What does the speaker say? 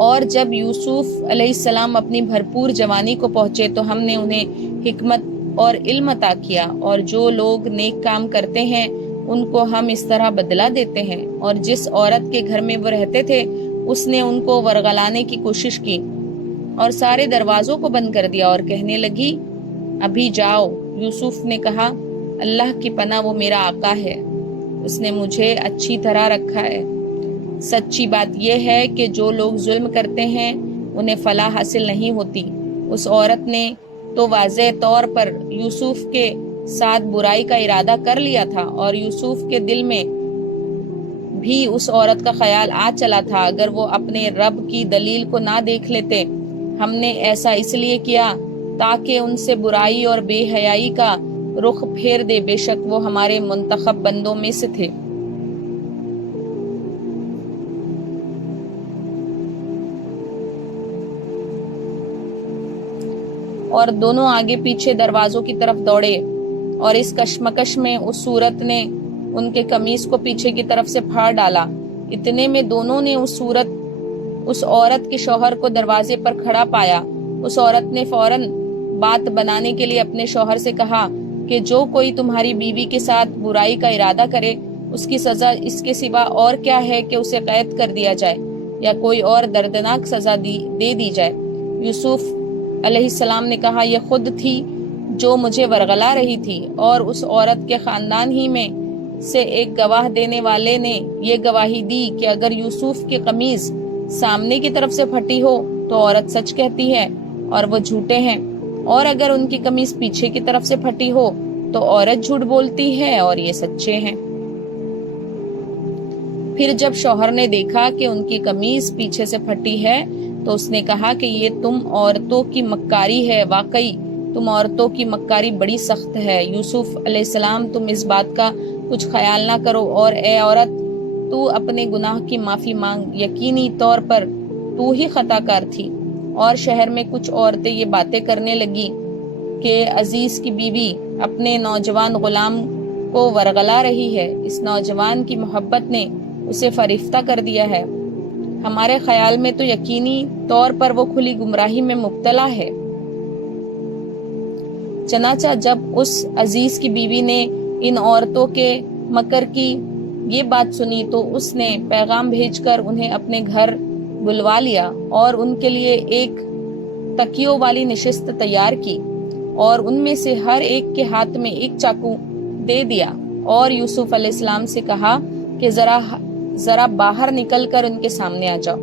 اور جب یوسف علیہ السلام اپنی بھرپور جوانی کو پہنچے تو ہم نے انہیں حکمت اور علم عطا کیا، اور جو لوگ نیک کام کرتے ہیں ان کو ہم اس طرح بدلہ دیتے ہیں۔ اور جس عورت کے گھر میں وہ رہتے تھے اس نے ان کو ورغلانے کی کوشش کی اور سارے دروازوں کو بند کر دیا اور کہنے لگی ابھی جاؤ۔ یوسف نے کہا اللہ کی پناہ، وہ میرا آقا ہے، اس نے مجھے اچھی طرح رکھا ہے۔ سچی بات یہ ہے کہ جو لوگ ظلم کرتے ہیں انہیں فلاح حاصل نہیں ہوتی۔ اس عورت نے تو واضح طور پر یوسف کے ساتھ برائی کا ارادہ کر لیا تھا، اور یوسف کے دل میں بھی اس عورت کا خیال آ چلا تھا اگر وہ اپنے رب کی دلیل کو نہ دیکھ لیتے۔ ہم نے ایسا اس لیے کیا تاکہ ان سے برائی اور بے حیائی کا رخ پھیر دے، بے شک وہ ہمارے منتخب بندوں میں سے تھے۔ اور دونوں آگے پیچھے دروازوں کی طرف دوڑے، اور اس کشمکش میں اس صورت نے ان کے قمیص کو پیچھے کی طرف سے پھاڑ ڈالا۔ اتنے میں دونوں نے اس عورت کے شوہر کو دروازے پر کھڑا پایا۔ اس عورت نے فوراً بات بنانے کے لیے اپنے شوہر سے کہا کہ جو کوئی تمہاری بیوی کے ساتھ برائی کا ارادہ کرے اس کی سزا اس کے سوا اور کیا ہے کہ اسے قید کر دیا جائے یا کوئی اور دردناک سزا دے دی جائے۔ یوسف علیہ السلام نے کہا یہ خود تھی جو مجھے ورغلا رہی تھی، اور اس عورت کے خاندان ہی میں سے ایک گواہ دینے والے نے یہ گواہی دی کہ اگر یوسف کی قمیض سامنے کی طرف سے پھٹی ہو تو عورت سچ کہتی ہے اور وہ جھوٹے ہیں، اور اگر ان کی قمیض پیچھے کی طرف سے پھٹی ہو تو عورت جھوٹ بولتی ہے اور یہ سچے ہیں۔ پھر جب شوہر نے دیکھا کہ ان کی قمیض پیچھے سے پھٹی ہے تو اس نے کہا کہ یہ تم عورتوں کی مکاری ہے، واقعی تم عورتوں کی مکاری بڑی سخت ہے۔ یوسف علیہ السلام تم اس بات کا کچھ خیال نہ کرو، اور اے عورت تو اپنے گناہ کی معافی مانگ، یقینی طور پر تو ہی خطا کار تھی۔ اور شہر میں کچھ عورتیں یہ باتیں کرنے لگی کہ عزیز کی بیوی اپنے نوجوان غلام کو ورغلا رہی ہے، اس نوجوان کی محبت نے اسے فریفتہ کر دیا ہے، ہمارے خیال میں تو یقینی طور پر وہ کھلی گمراہی میں مبتلا ہے۔ چنانچہ جب اس عزیز کی بیوی نے ان عورتوں کے مکر کی یہ بات سنی تو اس نے پیغام بھیج کر انہیں اپنے گھر بلوا لیا اور ان کے لیے ایک تکیوں والی نشست تیار کی، اور ان میں سے ہر ایک کے ہاتھ میں ایک چاقو دے دیا، اور یوسف علیہ السلام سے کہا کہ ذرا باہر نکل کر ان کے سامنے آ جاؤ۔